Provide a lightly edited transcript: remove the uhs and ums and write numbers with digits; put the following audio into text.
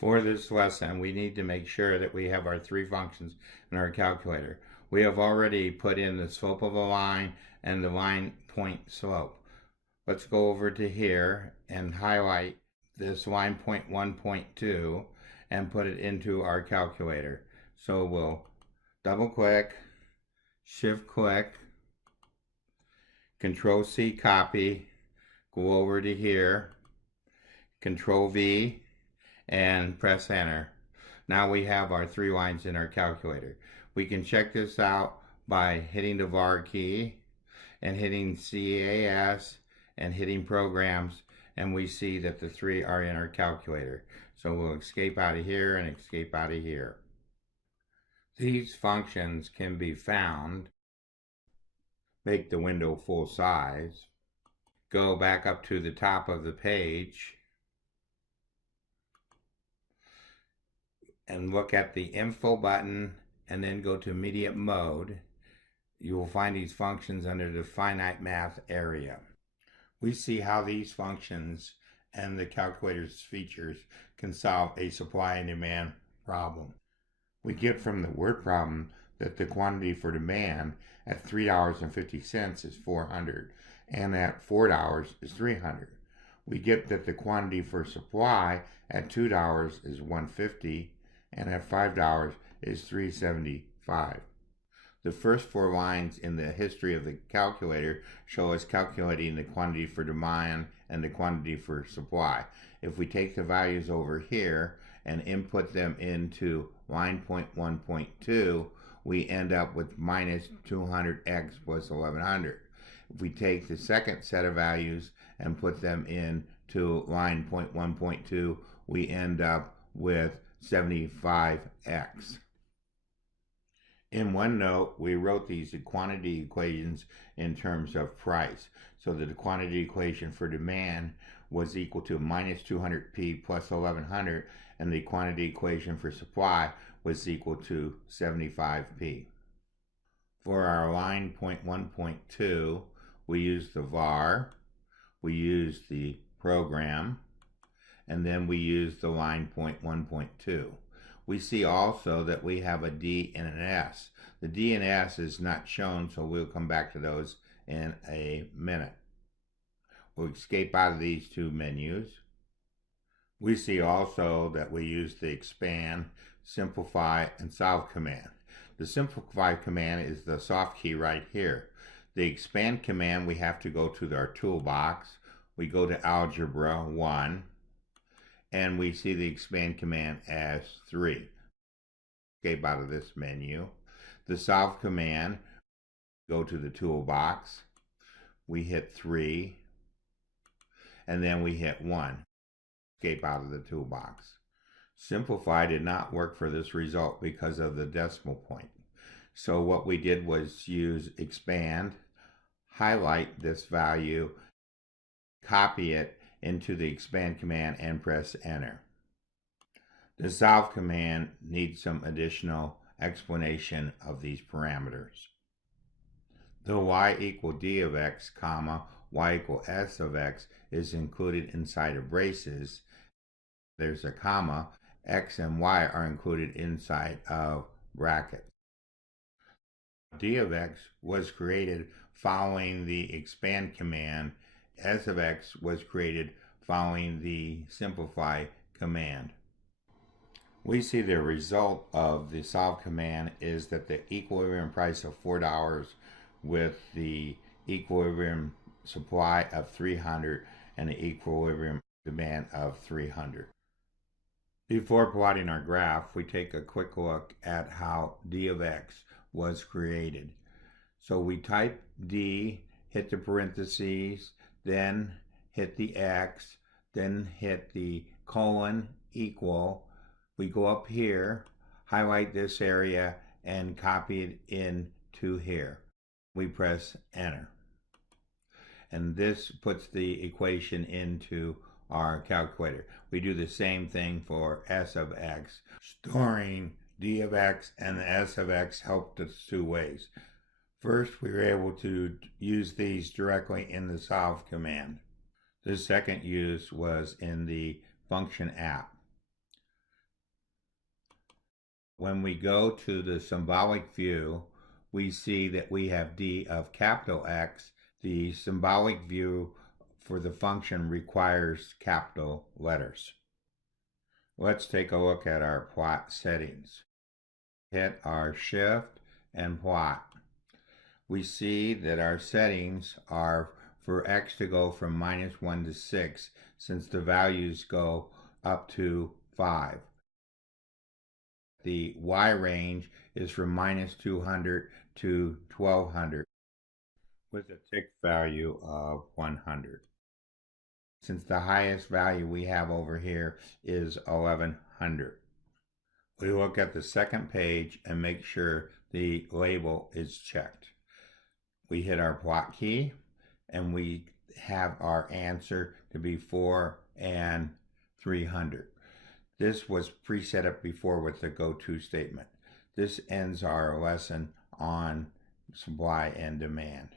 For this lesson, we need to make sure that we have our three functions in our calculator. We have already put in the slope of a line and the line point slope. Let's go over to here and highlight this line point 1.2 and put it into our calculator. So we'll double click, shift click, Control C copy, go over to here, Control V, and press enter. Now we have our three lines in our calculator. We can check this out by hitting the var key and hitting CAS and hitting programs, and we see that the three are in our calculator. So we'll escape out of here and escape out of here. These functions can be found. Make the window full size. Go back up to the top of the page and look at the info button and then go to immediate mode. You will find these functions under the finite math area. We see how these functions and the calculator's features can solve a supply and demand problem. We get from the word problem that the quantity for demand at $3.50 is 400 and at $4 is 300. We get that the quantity for supply at $2 is 150 and at $5 is 375. The first four lines in the history of the calculator show us calculating the quantity for demand and the quantity for supply. If we take the values over here and input them into line point 1.2, we end up with minus 200x plus 1100. If we take the second set of values and put them into line point 1.2, we end up with 75x. In Onenote, we wrote these quantity equations in terms of price. So that the quantity equation for demand was equal to minus 200p plus 1100, and the quantity equation for supply was equal to 75p. For our line point 1.2, we use the var, we use the program, and then we use the line point 1.2. We see also that we have a D and an S. The D and S is not shown, so we'll come back to those in a minute. We'll escape out of these two menus. We see also that we use the expand, simplify, and solve command. The simplify command is the soft key right here. The expand command, we have to go to our toolbox. We go to Algebra 1, and we see the expand command as 3. Escape out of this menu. The solve command, go to the toolbox. We hit 3, and then we hit 1. Escape out of the toolbox. Simplify did not work for this result because of the decimal point. So what we did was use expand, highlight this value, copy it into the expand command, and press enter. The solve command needs some additional explanation of these parameters. The y equal d of x, comma, y equal s of x is included inside of braces. There's a comma. X and y are included inside of brackets. D of x was created following the expand command. S of x was created following the simplify command. We see the result of the solve command is that the equilibrium price of $4 with the equilibrium supply of 300 and the equilibrium demand of 300. Before plotting our graph, we take a quick look at how d of x was created. So we type d, hit the parentheses, then hit the x, then hit the colon, equal. We go up here, highlight this area, and copy it into here. We press enter. And this puts the equation into our calculator. We do the same thing for s of x. Storing d of x and the s of x helped us two ways. First, we were able to use these directly in the solve command. The second use was in the function app. When we go to the symbolic view, we see that we have d of capital X. The symbolic view for the function requires capital letters. Let's take a look at our plot settings. Hit our shift and plot. We see that our settings are for X to go from -1 to 6, since the values go up to 5. The Y range is from -200 to 1200 with a tick value of 100. Since the highest value we have over here is 1100. We look at the second page and make sure the label is checked. We hit our plot key and we have our answer to be 4 and 300. This was pre-set up before with the go-to statement. This ends our lesson on supply and demand.